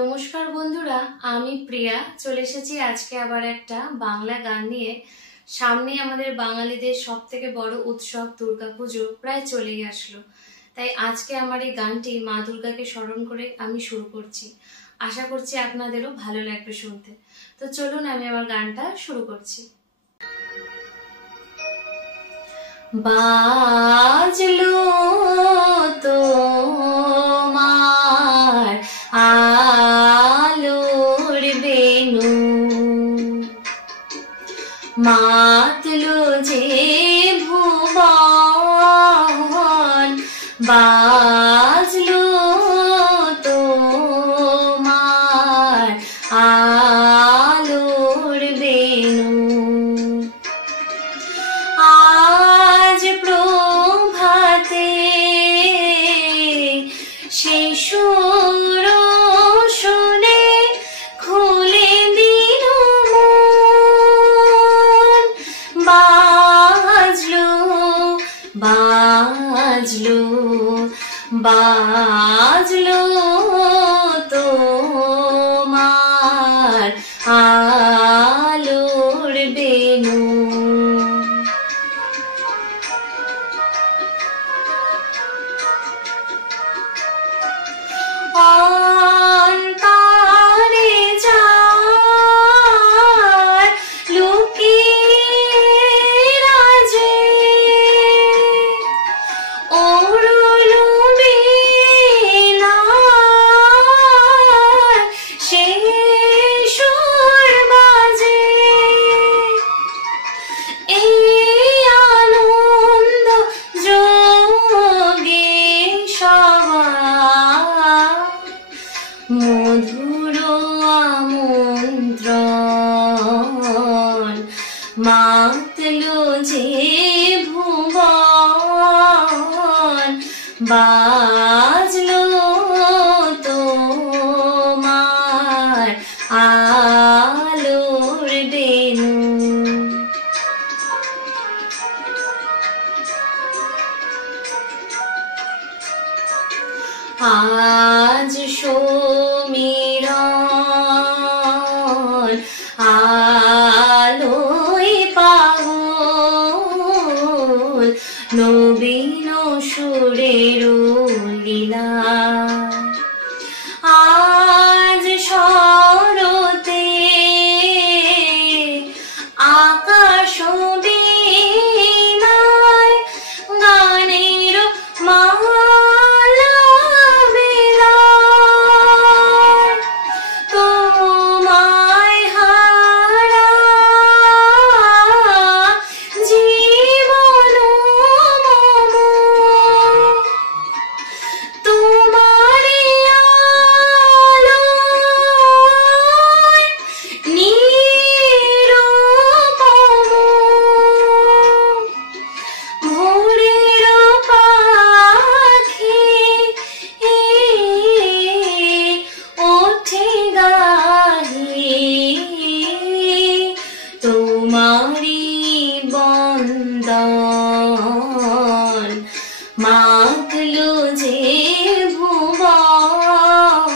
নমস্কার বন্ধুরা, আমি প্রিয়া চলে এসেছি আজকে আবার একটা বাংলা গান নিয়ে। সামনে আমাদের বাঙালিদের সবথেকে বড় উৎসব দুর্গাপুজো প্রায় চলেই আসলো, তাই আজকে আমার এই গানটি মা দুর্গাকে স্মরণ করে আমি শুরু করছি। আশা করছি আপনাদেরও ভালো লাগবে শুনতে। তো চলুন আমি আমার গানটা শুরু করছি। বাজলো তোমার আলোর বেনু, মাতলো যে ভুবন, বাজলো তোমার আলোর বেনু। আজ প্রভাতে সেই সুর শুনে খুলে দিল মন, বাজলো বাজলো বাজলো তোমার আলোর বেনু। অন্তরে যার লুকিয়ে রাজে অরুণ বীণার সেই সুর বাজে, এই আনন্দ যোগে সবার মধুর আমন্ত্রণ, মাতলো যে ভুবন, বাজলো তোমার আলোর বেনু। আজ সমীরণ আলোয় পাগল, নবীন সুরের লীলা। আজ শরতে আকাশ বীণায় গানের মালা বিলায়, তোমায় হারা জীবন মম, তোমারি আলোয় নিরুপম, ভোরের পাখি ওঠে গাহি, তোমারি বন্দন, মাতলো যে ভুবন,